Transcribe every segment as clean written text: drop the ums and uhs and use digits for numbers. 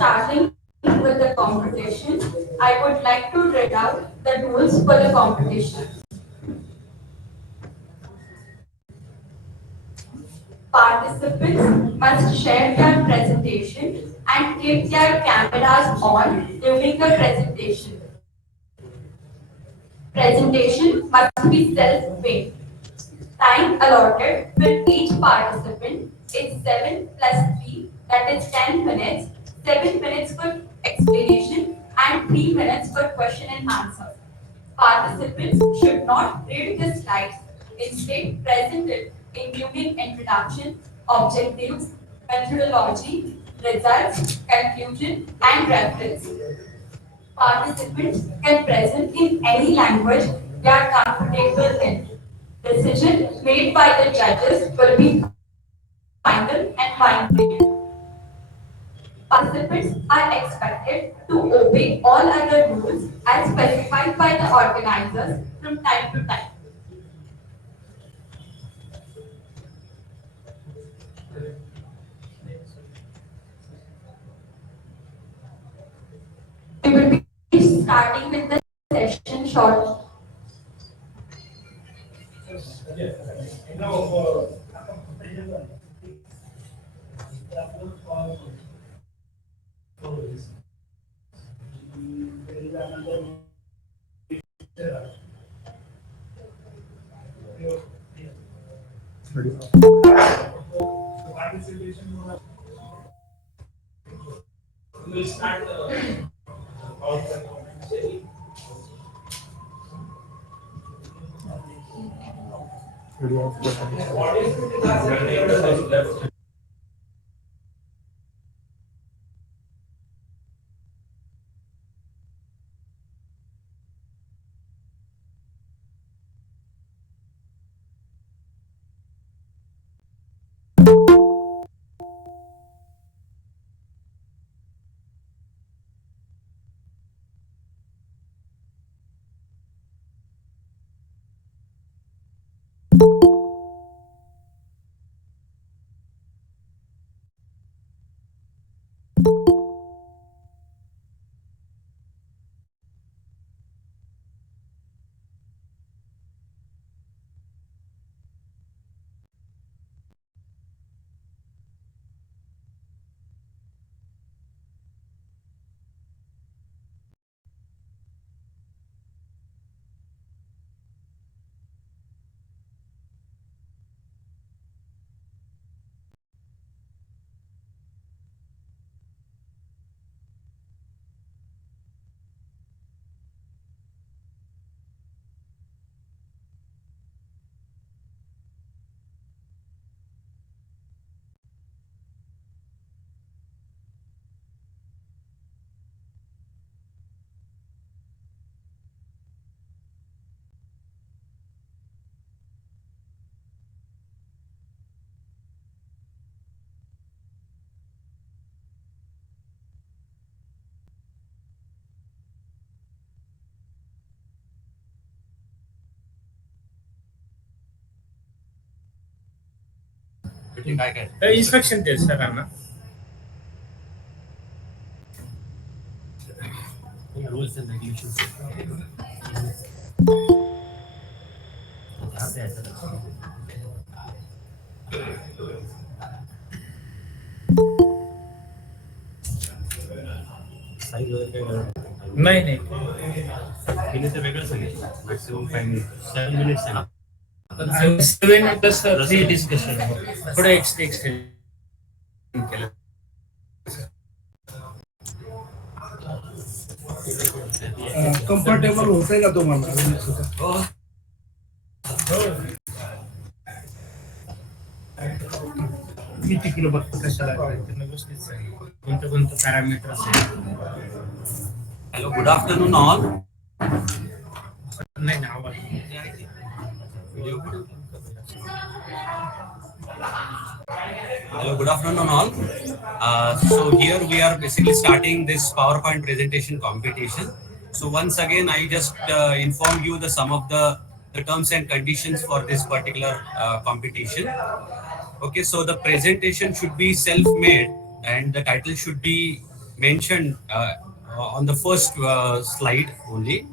starting with the competition, I would like to read out the rules for the competition. Participants must share their presentation and keep their cameras on during the presentation. Presentation must be self-paced. Time allotted for each participant is 7 plus 3, that is 10 minutes, 7 minutes for explanation and 3 minutes for question and answer. Participants should not read the slides, instead present it including introduction, objectives, methodology, results, conclusion and reference. Participants can present in any language they are comfortable in. Decision made by the judges will be final and binding. Participants are expected to obey all other rules as specified by the organizers from time to time. We will be starting with the session short. We'll start PowerPoint. Inspection test sir rules and regulations नाही नाही तर वेगळं सांगितलं maximum 5 minute 7 minutes आहे 7 plus 3 discussion थोडं extend केलं comfortable होतंय का तुम्हाला किती किलो बघतो कशाला व्यवस्थित कोणतं कोणतं पॅरामीटर्स आहे Hello, good afternoon all. नाही ना आवाज Hello, good afternoon all. So here we are basically starting this PowerPoint presentation competition. So once again, I just inform you the some of the terms and conditions for this particular competition. Okay, so the presentation should be self-made and the title should be mentioned on the first slide only.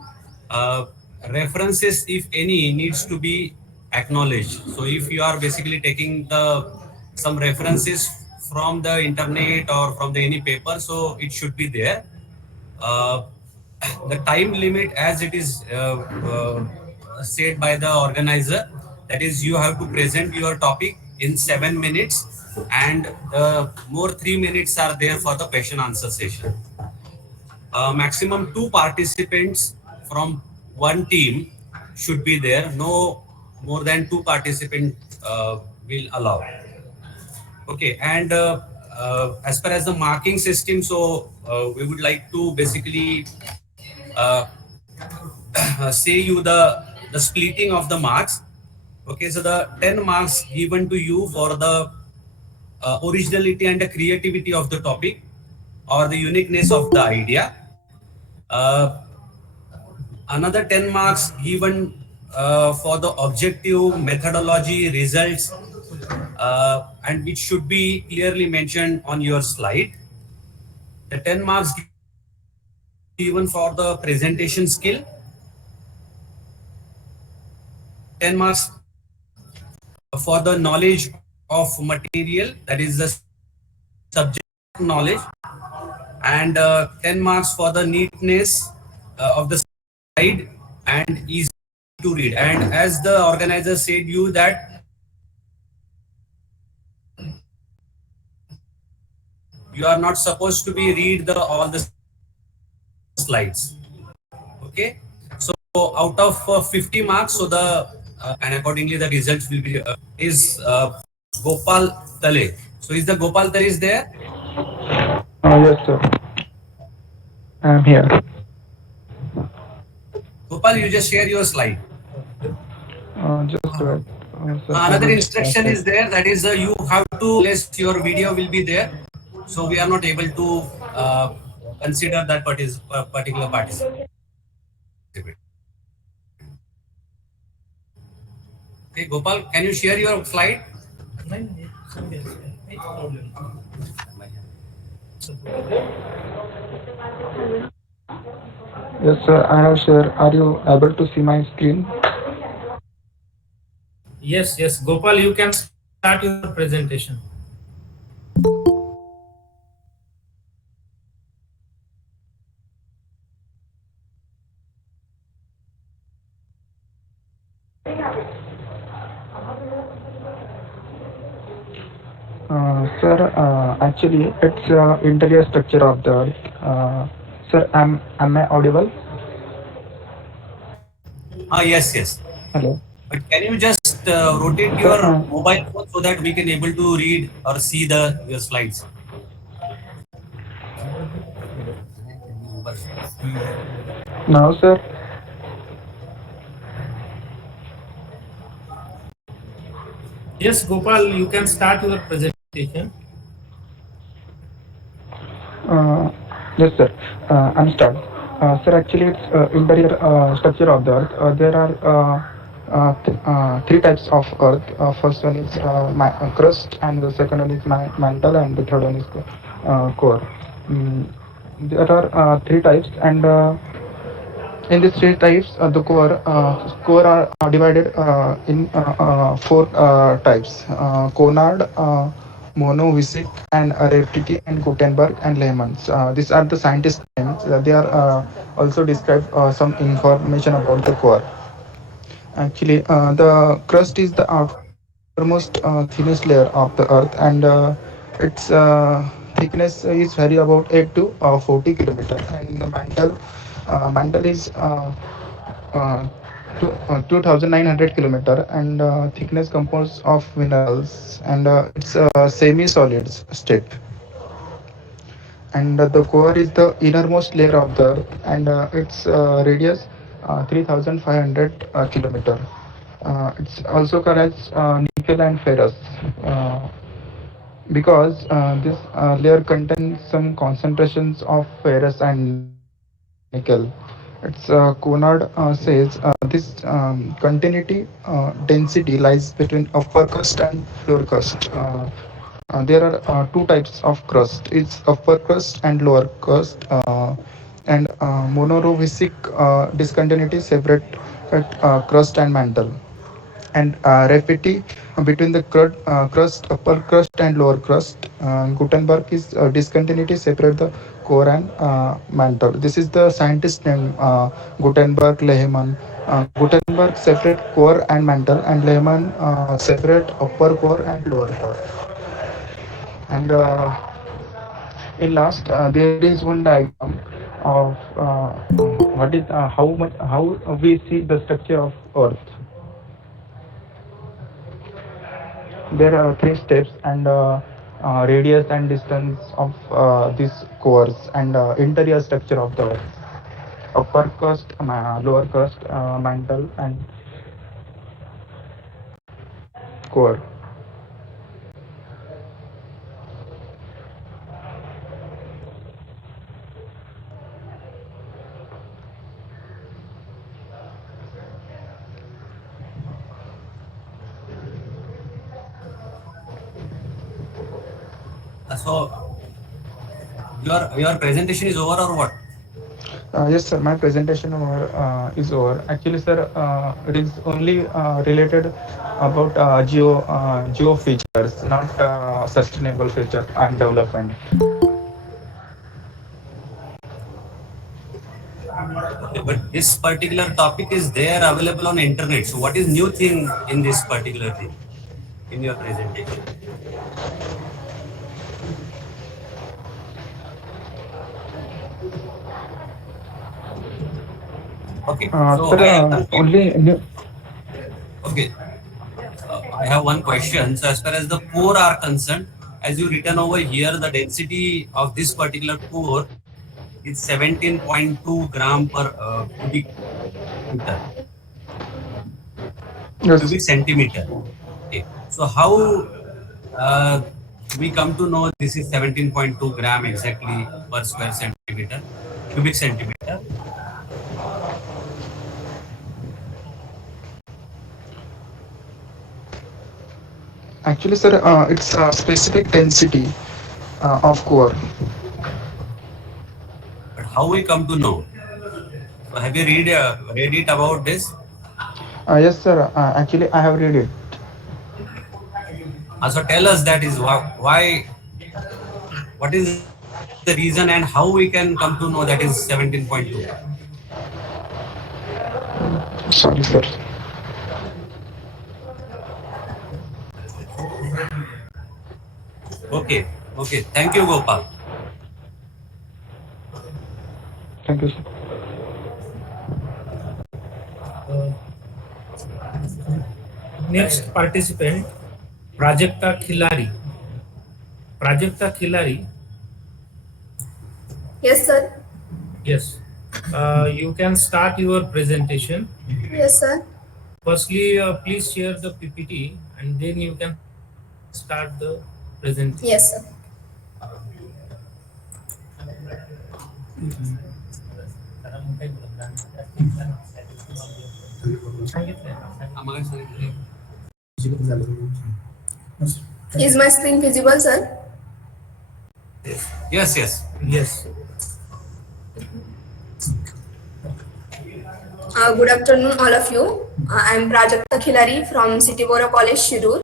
Uh, References, if any, needs to be acknowledged. So if you are basically taking the some references from the internet or from the any paper, so it should be there. uh, the time limit as it is said by the organizer, that is you have to present your topic in 7 minutes, and more 3 minutes are there for the question answer session. Maximum two participants from one team should be there. No more than two participants will allow. Okay, and as far as the marking system, so we would like to basically uh, say you the splitting of the marks. Okay, so the 10 marks given to you for the originality and the creativity of the topic or the uniqueness of the idea. Uh, Another 10 marks given for the objective methodology results, and which should be clearly mentioned on your slide. The 10 marks given for the presentation skill, 10 marks for the knowledge of material, that is the subject knowledge, and 10 marks for the neatness of the slide and easy to read. And as the organizer said you that you are not supposed to be read the all the slides. Okay, so out of 50 marks, so the and accordingly the results will be is Gopal Tale. So is the Gopal Tale is there? Yes, sir. I'm here. Gopal, you just share your slide. Just wait. Sir, I Another will instruction is there, that is you have to list your video will be there. So we are not able to consider that particular participant. Okay, Gopal, can you share your slide? Yes, sir. I have shared. Are you able to see my screen? Yes, yes. Gopal, you can start your presentation. Sir, actually, it's interior structure of the Earth. Sir, am I audible? Yes, yes. Hello. But can you just rotate Sir, your mobile phone so that we can able to read or see the your slides? now, sir. Yes, Gopal, you can start your presentation. Uh, yes, sir. I'm start. Sir, actually, it's interior structure of the Earth. There are three types of Earth. First one is crust, and the second one is mantle, and the third one is core. Mm, there are three types, and in these three types, the core are divided in four types: Conard, Monovisic, and Rarity, and Gutenberg, and Lehmans. These are the scientist names. They are also describe some information about the core. Actually, the crust is the outermost thinnest layer of the Earth, and its thickness is vary about 8 to 40 kilometer. And the mantle is 2,900 kilometer, and thickness composed of minerals, and it's a semi-solid state. And the core is the innermost layer of the Earth, and its radius 3,500 kilometer. It's also called as nickel and ferrous, because this layer contains some concentrations of ferrous and nickel. It's Conard says this continuity density lies between upper crust and lower crust. There are two types of crust. It's upper crust and lower crust, and monorovisic discontinuity separate crust and mantle, and rapidity between the crust, upper crust and lower crust. Gutenberg is discontinuity separate the core and mantle. This is the scientist name, Gutenberg, Lehmann. Gutenberg separate core and mantle, and Lehmann separate upper core and lower core. And in last, there is one diagram of what is how we see the structure of Earth. There are three steps, and radius and distance of these cores, and interior structure of the Earth: upper crust, lower crust, mantle, and core. So your presentation is over or what? Yes, sir. My presentation is over. Actually, sir, it is only related about geo features, not sustainable feature and development. Okay, but this particular topic is there available on internet. So what is new thing in this particular thing in your presentation? Okay, so Sir, I have one only new, okay. I have one question. So as far as the core are concerned, as you written over here, the density of this particular core is 17.2 gram per cubic meter, yes. cubic centimeter. Okay. So how uh, we come to know this is 17.2 gram exactly per square centimeter, cubic centimeter? Actually, sir, it's a specific density of core. But how we come to know? So have you read it about this? Yes, sir. Actually, I have read it. So tell us that is why what is the reason and how we can come to know that is 17.2? Sorry, sir. Okay, okay. Thank you, Gopal. Thank you, sir. Uh, Next participant, Prajakta Khilari. Prajakta Khilari, Yes, sir. yes. You can start your presentation. Yes, sir. Firstly, please share the PPT and then you can start the presentation. Yes, sir. आम्हाला सांगितलं. Is my screen visible, sir? Yes, yes. Yes. Good afternoon, all of you. I am Prajakta Khilari from City Bora College, Shirur.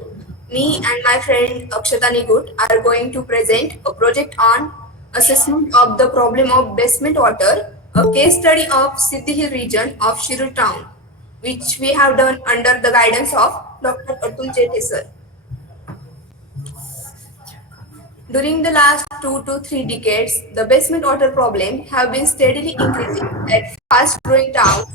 Me and my friend Akshata Nigut are going to present a project on assessment of the problem of basement water, a case study of Siddhi region of Shirur town, which we have done under the guidance of Dr. Atul Chethe sir. During the last 2 to 3 decades, the basement water problem have been steadily increasing at fast-growing towns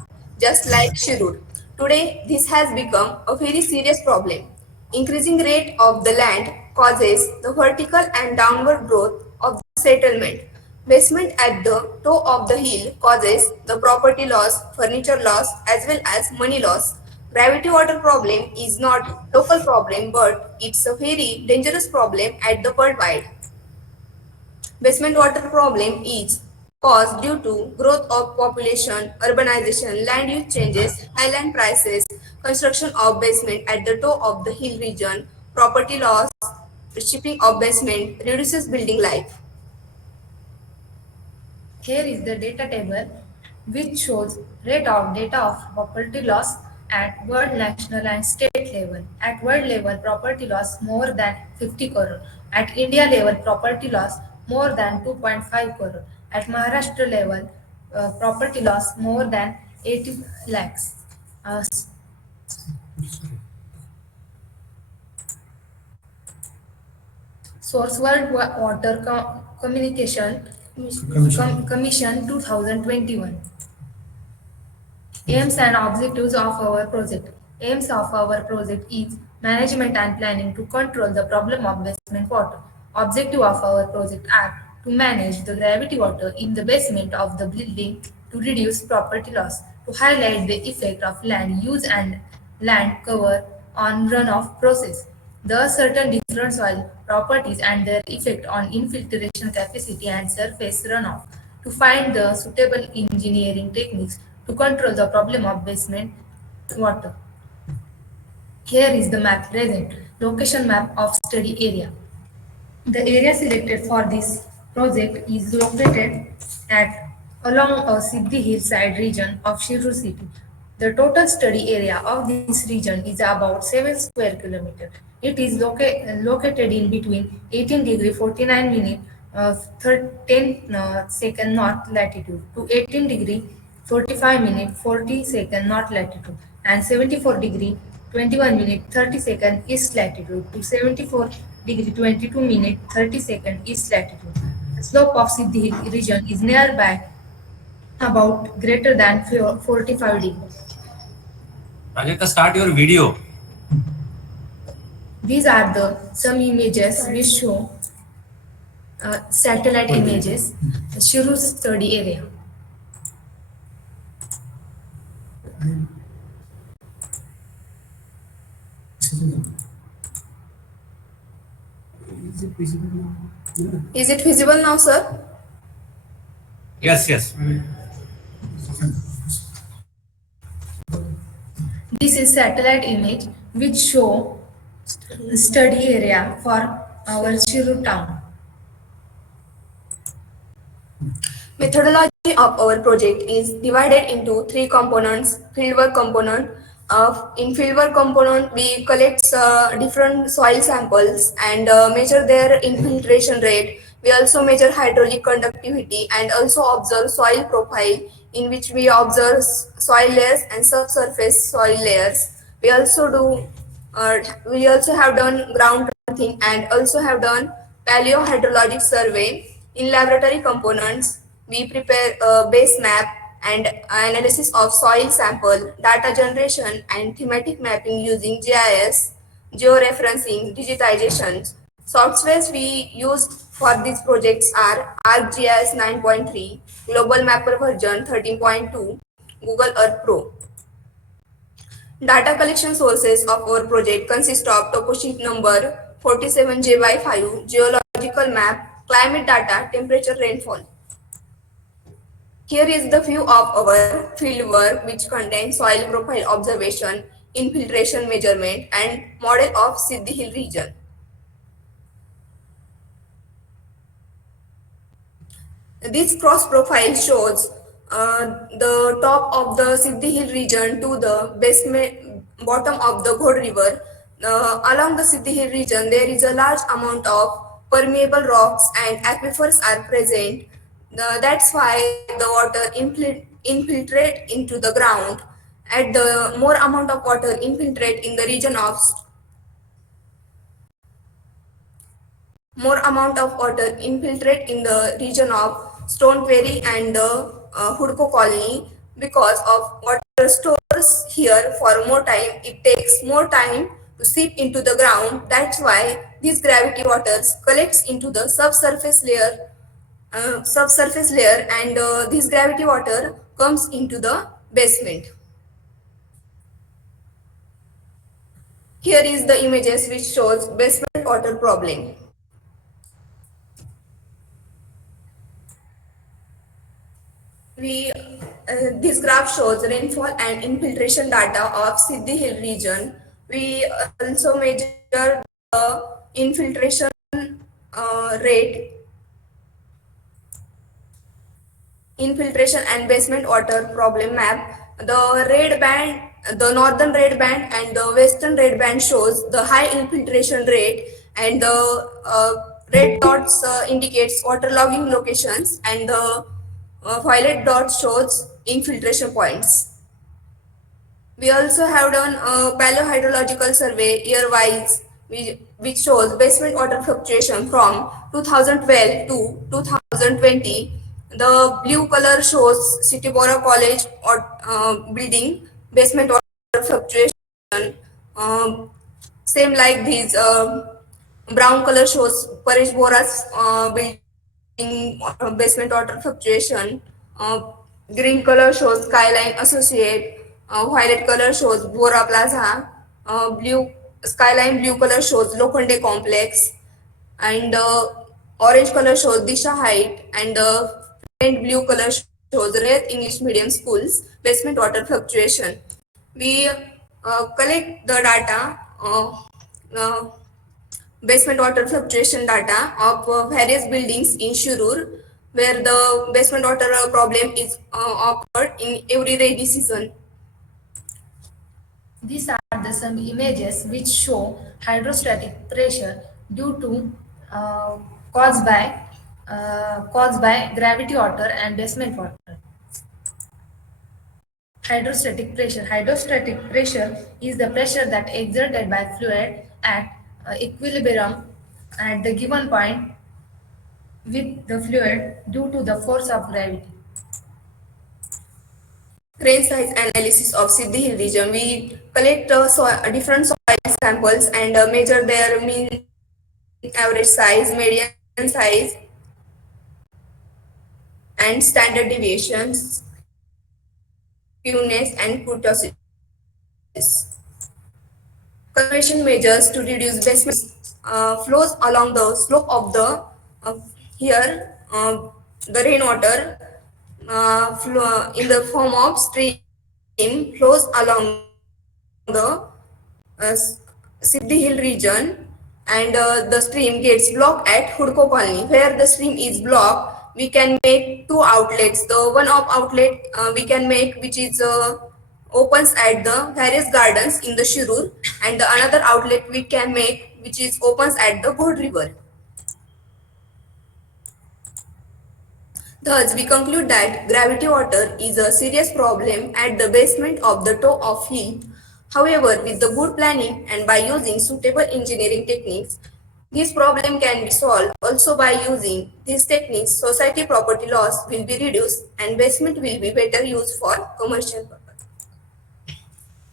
just like Shirur. Today, this has become a very serious problem. Increasing rate of the land causes the vertical and downward growth of the settlement. Basement at the toe of the hill causes the property loss, furniture loss as well as money loss. Gravity water problem is not local problem but it's a very dangerous problem at the worldwide. Basement water problem is caused due to growth of population, urbanization, land use changes, high land prices, construction of basement at the toe of the hill region, property loss, shipping of basement reduces building life. Here is the data table which shows rate of data of property loss at world, national and state level. At world level, property loss more than 50 crore. At India level, property loss more than 2.5 crore. At Maharashtra level, property loss more than 80 lakhs. Uh, Source World Water Communication Commission 2021. Aims and objectives of our project. Aims of our project is management and planning to control the problem of basement water. Objective of our project are to manage the gravity water in the basement of the building to reduce property loss, to highlight the effect of land use and land cover on runoff process, the certain different soil properties and their effect on infiltration capacity and surface runoff, to find the suitable engineering techniques to control the problem of basement water. Here is the map present, location map of study area. The area selected for this project is located at along a Siddhi hillside region of Shirur city. The total study area of this region is about 7 square kilometers. It is located in between 18 degree 49 minute 10 second north latitude to 18 degree 45 minute 40 second north latitude and 74 degree 21 minute 30 second east latitude to 74 degree 22 minute 30 second east latitude. The slope of Siddhi region is nearby about greater than 45 degrees. Prajakta, start your video. These are the some images which show satellite images, Shuru study area. Is it visible now, sir? Yes, yes. This is satellite image which show study area for our Shiru town. Methodology of our project is divided into three components. Fieldwork component. In fieldwork component, we collect different soil samples and measure their infiltration rate. We also measure hydraulic conductivity and also observe soil profile, in which we observe soil layers and subsurface soil layers. We also do. We also have done ground truthing and also have done Paleo hydrologic survey. In laboratory components, we prepare a base map and analysis of soil sample, data generation and thematic mapping using GIS, georeferencing, digitization. Softwares we use for these projects are ArcGIS 9.3, Global Mapper version 13.2, Google Earth Pro. Data collection sources of our project consist of toposheet number 47J by 5, geological map, climate data, temperature, rainfall. Here is the view of our fieldwork, which contains soil profile observation, infiltration measurement and model of Siddhi Hill region. This cross profile shows the top of the Siddhi Hill region to the basement bottom of the Ghod river. Along the Siddhi Hill region, there is a large amount of permeable rocks and aquifers are present. That's why the water infiltrate into the ground. At the more amount of water infiltrate in the region of more amount of water infiltrate in the region of Stone Quarry and the Hudko colony because of water stores here for more time. It takes more time to seep into the ground. That's why these gravity waters collects into the subsurface layer, and this gravity water comes into the basement. Here is the images which shows basement water problem. This graph shows rainfall and infiltration data of Siddhi Hill region. We also measure the infiltration rate, infiltration and basement water problem map. The red band, the northern red band and the western red band shows the high infiltration rate, and the red dots indicates waterlogging locations, and the violet dot shows infiltration points. We also have done a Paleo hydrological survey year-wise, which shows basement water fluctuation from 2012 to 2020. The blue color shows City Borough College or building basement water fluctuation. Um, Same like these. Brown color shows Paresh Bora's building basement water fluctuation. Uh, Green color shows Skyline Associate. Violet color shows Bora Plaza. Blue Skyline blue color shows Lokhande Complex, and orange color shows Disha Height, and faint blue color shows Red English Medium Schools basement water fluctuation. We collect the data. Uh, Basement water fluctuation data of various buildings in Shirur, where the basement water problem is occurred in every rainy season. These are the some images which show hydrostatic pressure due to uh, caused by gravity water and basement water. Hydrostatic pressure. Hydrostatic pressure is the pressure that exerted by fluid at equilibrium at the given point with the fluid due to the force of gravity. Grain size analysis of Siddhi Hill region. We collect different soil samples and measure their mean average size, median size, and standard deviations, cuveness, and kurtosis. Conservation measures to reduce basement flows along the slope of the here the rainwater in the form of stream flows along the uh, Siddhi Hill region, and the stream gets blocked at Hudko Colony. Where the stream is blocked, we can make two outlets. The one of outlet we can make which is opens at the various gardens in the Shirur, and the another outlet we can make which is opens at the God River. Thus, we conclude that gravity water is a serious problem at the basement of the toe of hill. However, with the good planning and by using suitable engineering techniques, this problem can be solved. Also, by using these techniques, society property loss will be reduced and basement will be better used for commercial purpose.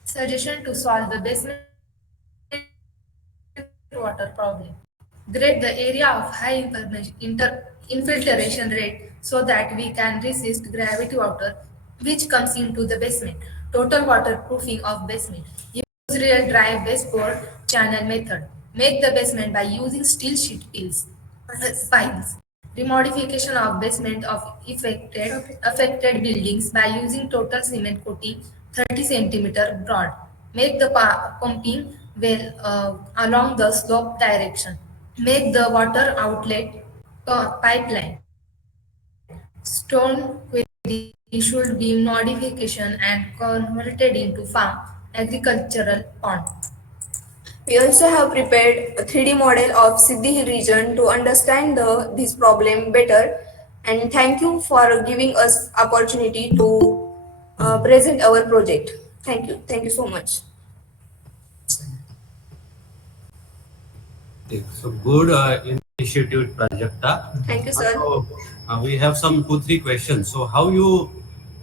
Suggestion to solve the basement water problem. Grade the area of high infiltration rate so that we can resist gravity water which comes into the basement. Total waterproofing of basement. Use real dry baseboard channel method. Make the basement by using steel sheet piles. Remodification of basement of affected buildings by using total cement coating 30 centimeter broad. Make the pumping well along the slope direction. Make the water outlet pipeline. Stone quarry should be modification and converted into farm agricultural pond. We also have prepared a 3D model of Siddhi Hill region to understand this problem better. And thank you for giving us opportunity to present our project. Thank you. Thank you so much. Okay, so good initiative, Prajakta. Thank you, sir. So, we have some 2-3 questions. So, how you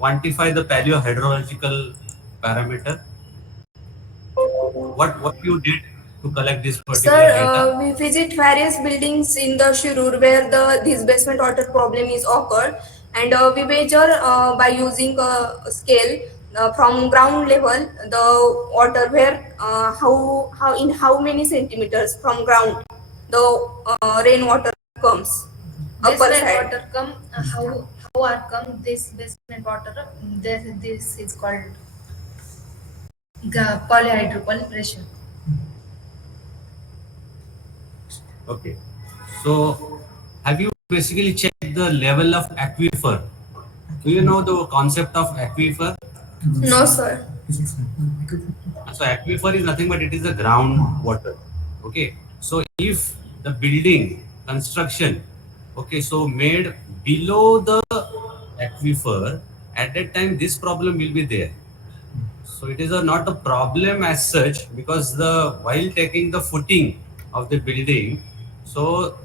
quantify the paleo hydrological parameter? What you did to collect this particular Sir, data? we visit various buildings in the Shirur where this basement water problem is occurred, and we measure by using a scale from ground level the water where how in how many centimeters from ground the rainwater comes upper Basement side. water come how are come this basement water? This is called polyhydrocal pressure. Okay. So have you basically checked the level of aquifer? Do you know the concept of aquifer? No, sir. So aquifer is nothing but it is the groundwater. Okay. So if the building construction, okay, so made below the aquifer, at that time this problem will be there. So it is not a problem as such because the while taking the footing of the building, so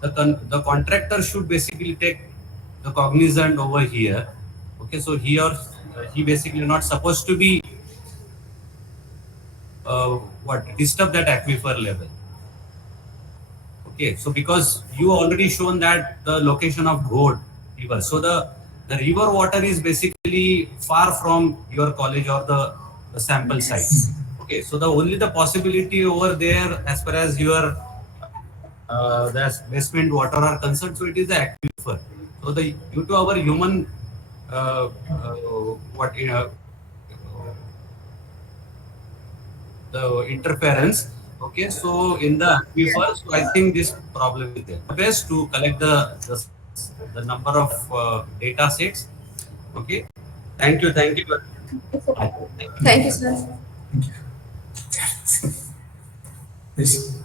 the contractor should basically take the cognizant over here. Okay, so he basically not supposed to be what disturb that aquifer level. Okay, so because you already shown that the location of Gode river, so the river water is basically far from your college or the sample site. Okay, so the only the possibility over there as far as your the basement water are concerned, so it is the aquifer. So the due to our human uh, uh, what the interference. Okay, so in the aquifer, so I think this problem is there. Best to collect the number of data sets. Okay, thank you. Thank you, sir. Yes.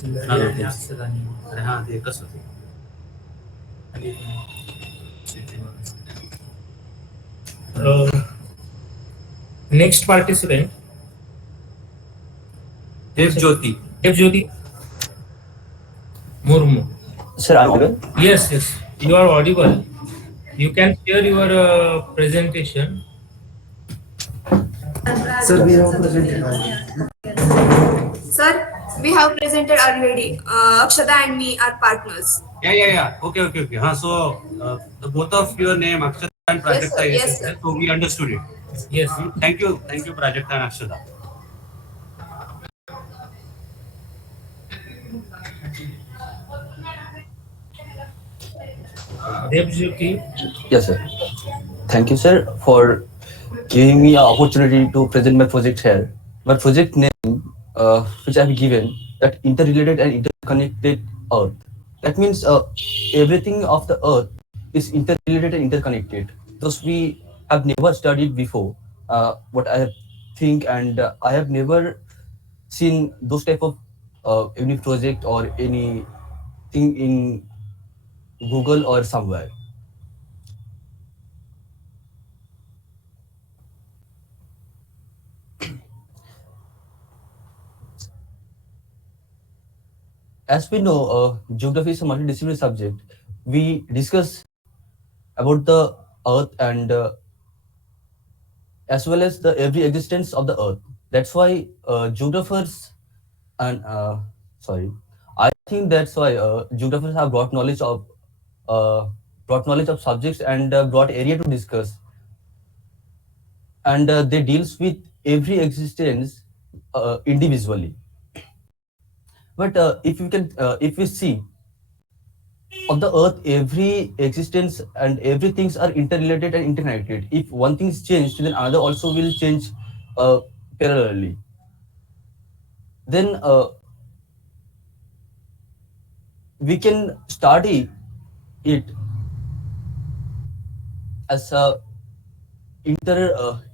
अरे हाँ ते एकच होते. Uh, Next participant, Dev Jyoti. Jyoti Murmu. Sir, I'm audible? Yes, yes, you are audible. You can share your presentation. Sir, we have presented. Sir, we have presented already. Akshada and me are partners. Yeah. Okay. So the both of your name Akshata and Prajakta is Yes, sir. there, so we understood it. Yes, Thank you, Prajakta and Akshata. Devjyoti. Yes, sir. Thank you, sir, for giving me an opportunity to present my project here. My project name, which I have given, that interrelated and interconnected Earth. That means everything of the Earth is interrelated and interconnected. Those we have never studied before. What I have think, and I have never seen those type of any project or any thing in Google or somewhere. As we know, geography is a multidisciplinary subject. We discuss about the Earth and as well as the every existence of the Earth. That's why geographers and I think that's why geographers have uh, brought knowledge of subjects and brought area to discuss, and they deals with every existence individually. But if we see on the earth every existence and everything are interrelated and interconnected. If one thing is changed, then another also will change uh, parallelly. Then we can study it as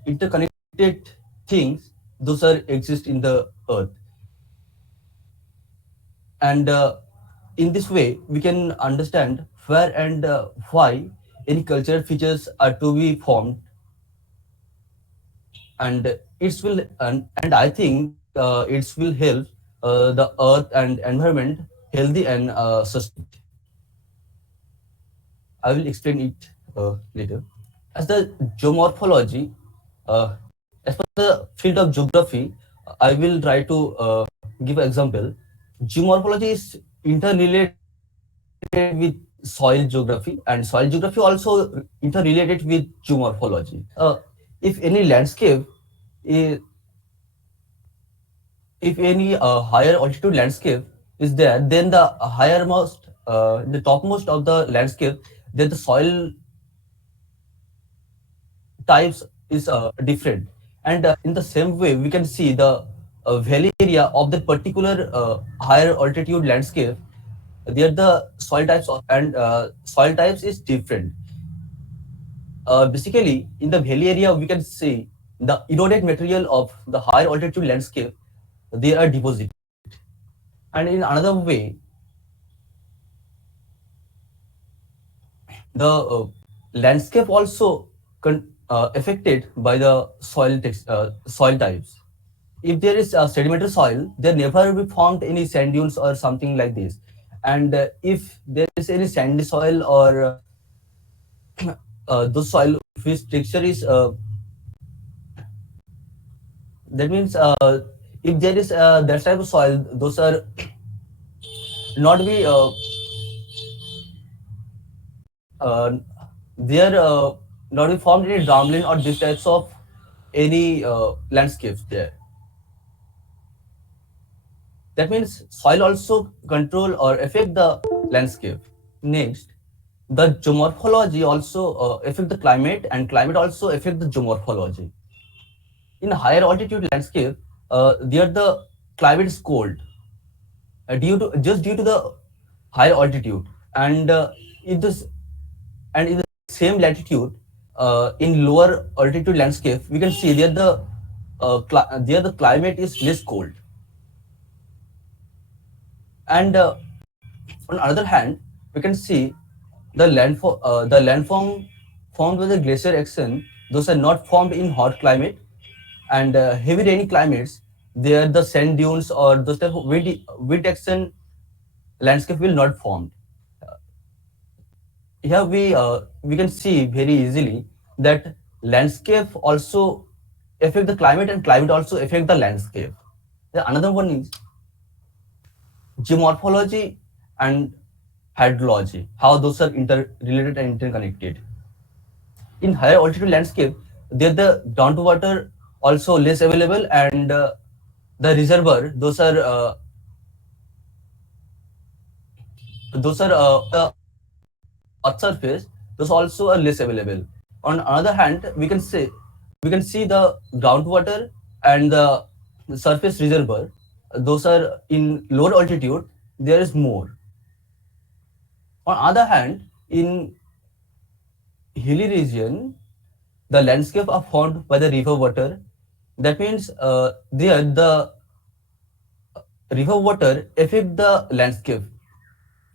interconnected things. Those are exist in the earth, and in this way we can understand where and why any cultural features are to be formed, and it will and I think it will help the earth and environment healthy and sustained. I will explain it later. As the geomorphology, as per the field of geography, I will try to give an example. Geomorphology is interrelated with soil geography, and soil geography also interrelated with geomorphology. If any landscape is, if any higher altitude landscape is there, then the highermost, the topmost of the landscape, then the soil types is different. And in the same way, we can see the valley area of the particular higher altitude landscape. There the soil types and soil types is different. Basically, in the valley area, we can see the eroded material of the higher altitude landscape. They are deposited, and in another way, the landscape also affected by the soil types. If there is a sedimentary soil, there never be formed any sand dunes or something like this. And if there is any sandy soil or the soil which texture is that means if there is that type of soil, those are not be uh, they are not be formed any drumlin or these types of any landscapes there. That means soil also control or affect the landscape. Next, the geomorphology also affect the climate, and climate also affect the geomorphology. In higher altitude landscape, there the climate is cold due to the higher altitude, and in this and in the same latitude, in lower altitude landscape, we can see there there the climate is less cold. And on the other hand, we can see the landform formed by the glacier action. Those are not formed in hot climate, and heavy rainy climates. There the sand dunes or those type of wind action landscape will not form. Here we can see very easily that landscape also affect the climate, and climate also affect the landscape. The another one is geomorphology and hydrology, how those are interrelated and interconnected. In higher altitude landscape, there the groundwater also less available, and the reservoir those are earth surface, those also are less available. On other hand, we can see the groundwater and the surface reservoir. Those are in lower altitude. There is more. On other hand, in hilly region, the landscape are formed by the river water. That means there the river water affect the landscape,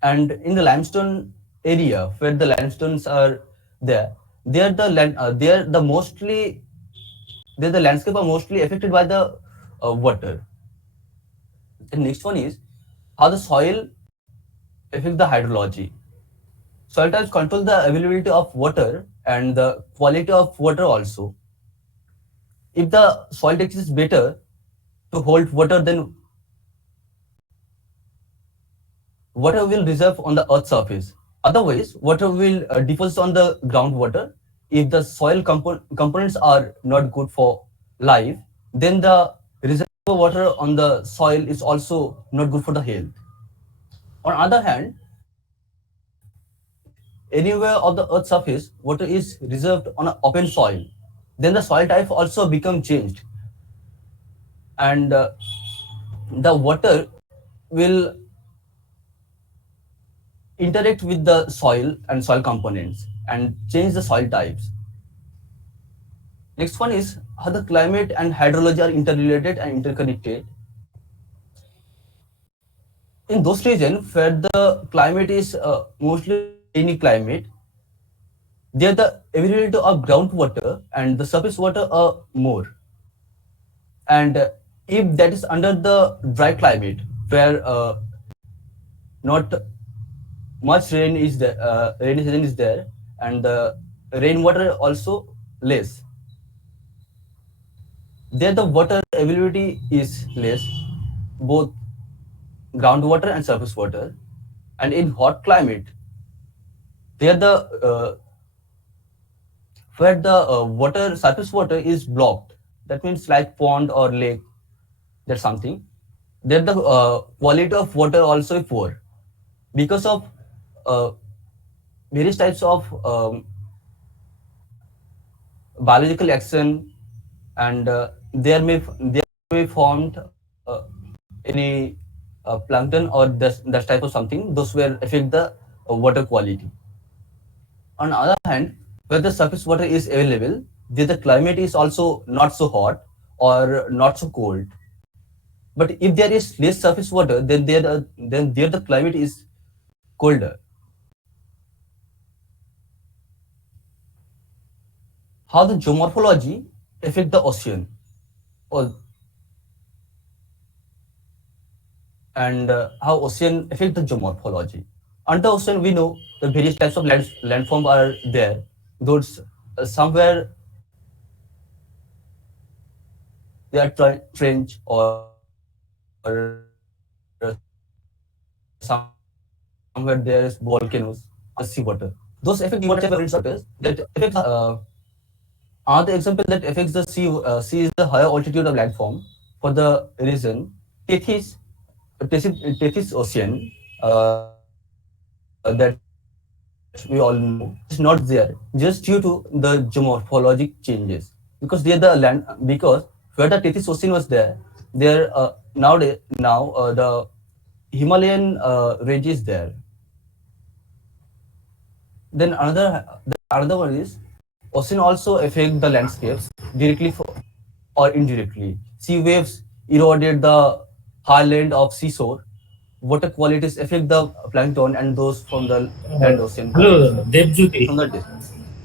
and in the limestone area where the limestones are there, the landscape are mostly affected by the water. The next one is how the soil affect the hydrology. Soil types control the availability of water and the quality of water also. If the soil texture is better to hold water, then water will reserve on the earth surface. Otherwise, water will deposit on the groundwater. If the soil components are not good for life, then the reservoir water on the soil is also not good for the health. On other hand, anywhere of the earth surface, water is reserved on an open soil. Then the soil type also become changed, and the water will interact with the soil and soil components and change the soil types. Next one is how the climate and hydrology are interrelated and interconnected. In those regions where the climate is mostly rainy climate, there the availability of groundwater and the surface water are more. And if that is under the dry climate where not much rain is there, rainy season is there, and the rainwater also less. There the water availability is less, both groundwater and surface water. And in hot climate, there the where the water surface water is blocked. That means like pond or lake, that's something. There the quality of water also is poor because of various types of biological action, and there may formed any plankton or that type of something. Those will affect the water quality. On the other hand, where the surface water is available, there the climate is also not so hot or not so cold. But if there is less surface water, then there the climate is colder. How the geomorphology affect the ocean, or and how ocean affect the geomorphology. Under ocean, we know the various types of landform are there. Those somewhere they are trench, or somewhere there is volcanoes, somewhere there is sea water. Those affect the water type of surface that affects another example that affects the sea. Sea is the higher altitude of landform for the reason Tethys Tethys Ocean that we all know is not there just due to the geomorphologic changes, because there the land, because where the Tethys Ocean was there nowadays now the Himalayan range is there. Then another one is ocean also affect the landscapes directly or indirectly. Sea waves eroded the highland of seashore. Water qualities affect the plankton and those from the land ocean bodies. Hello, Devjyoti. From the dis-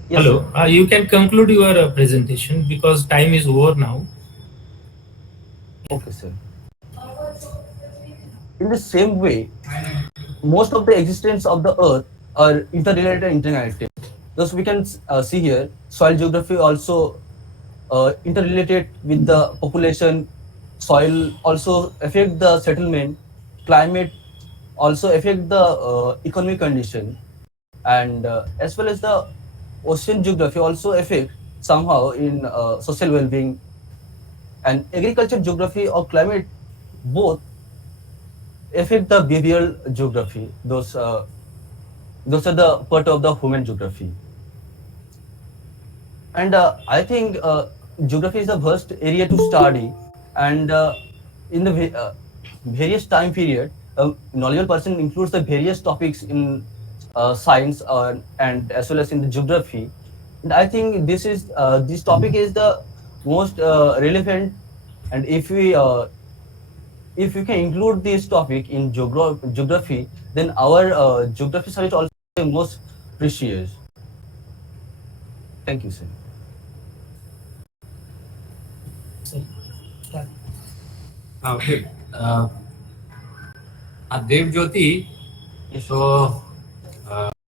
Yes, sir. Hello. You can conclude your presentation because time is over now. Okay, sir. In the same way, most of the existence of the earth are interrelated and interconnected. Thus, we can see here soil geography also interrelated with the population. Soil also affect the settlement. Climate also affect the economic condition, and as well as the ocean geography also affect somehow in social well-being, and agriculture geography or climate both affect the behavioral geography. Those are the part of the human geography. And I think geography is a vast area to study, and in the various time period, a knowledgeable person includes the various topics in science and as well as in the geography. And I think this topic is the most relevant, and if we can include this topic in geography, then our geography subject also most precious. Thank you, sir. Okay. Dev Jyoti, Yes, sir. so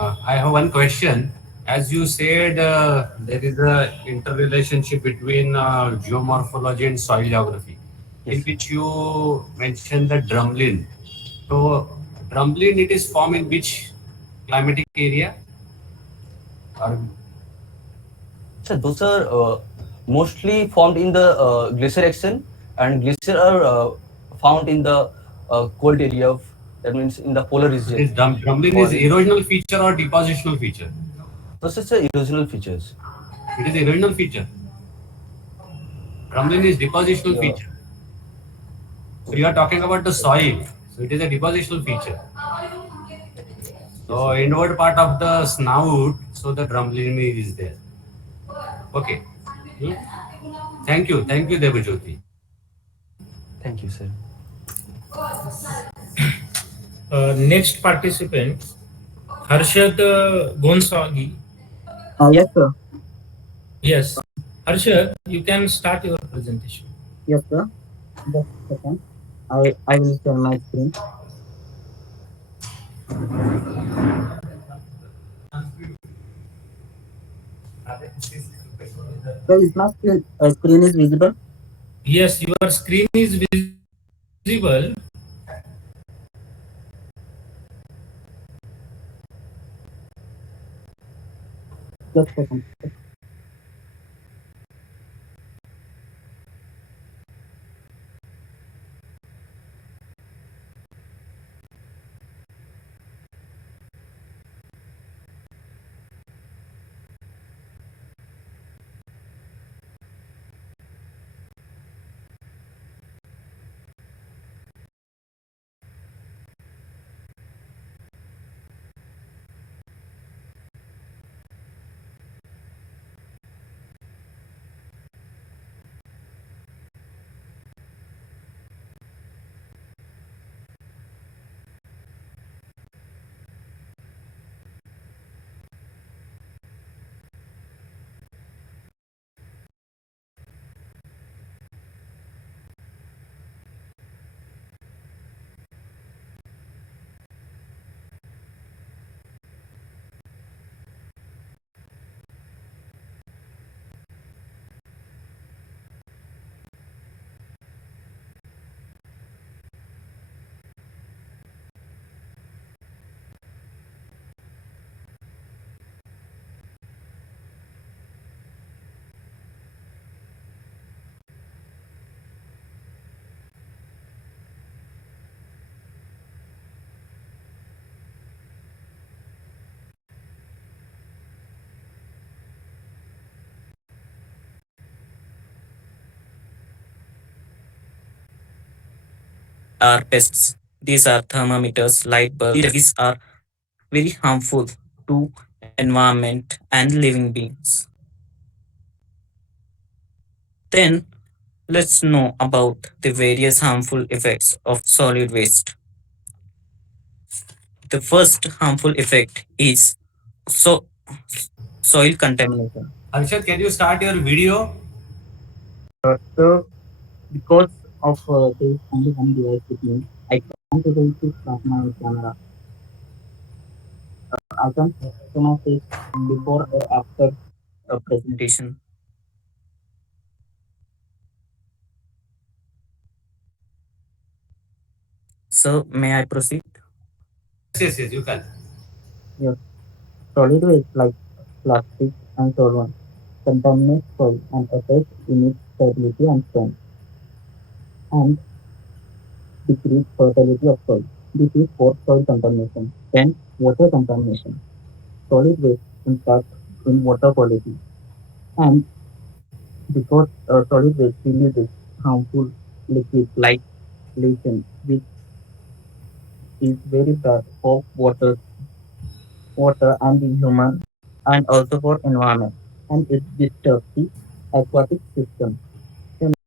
I have one question. As you said, there is a interrelationship between geomorphology and soil geography, in Yes, sir. which you mentioned the drumlin. So, drumlin, it is formed in which climatic area? Or So those are mostly formed in the glacier action, and glacier are found in the cold area of, that means in the polar this region. drumlin Or is erosional feature or depositional feature? those are the erosional features. It is erosional feature. Drumlin is depositional Yeah. feature. So you are talking about the soil. So it is a depositional feature. Yes, So sir. inward part of the snout, so the drumlin is there. Okay. Hmm? Thank you, Devajyoti. Thank you, sir. Next participant, Harshad Gonswagi. Yes, sir. Yes. Harshad, you can start your presentation. Yes, sir. Just a second. I will share my screen. So is my screen is visible? Yes, your screen is visible. Just a second. are pests. These are thermometers, light bulbs. These are very harmful to environment and living beings. Then let's know about the various harmful effects of solid waste. The first harmful effect is so soil contamination. Arshad, can you start your video? So because of there is only one device with me, I can't able to start my camera. I can show my face before or after a presentation. Presentation. So may I proceed? Yes, you can. Yes, solid waste like plastic and solvent contaminate soil and affect in its stability and strength and decrease fertility of soil. This is for soil contamination. Then water contamination. Solid waste impact in water quality and because solid waste releases harmful liquids like pollution, which is very bad for water and the human and also for environment and it disturbs the aquatic system.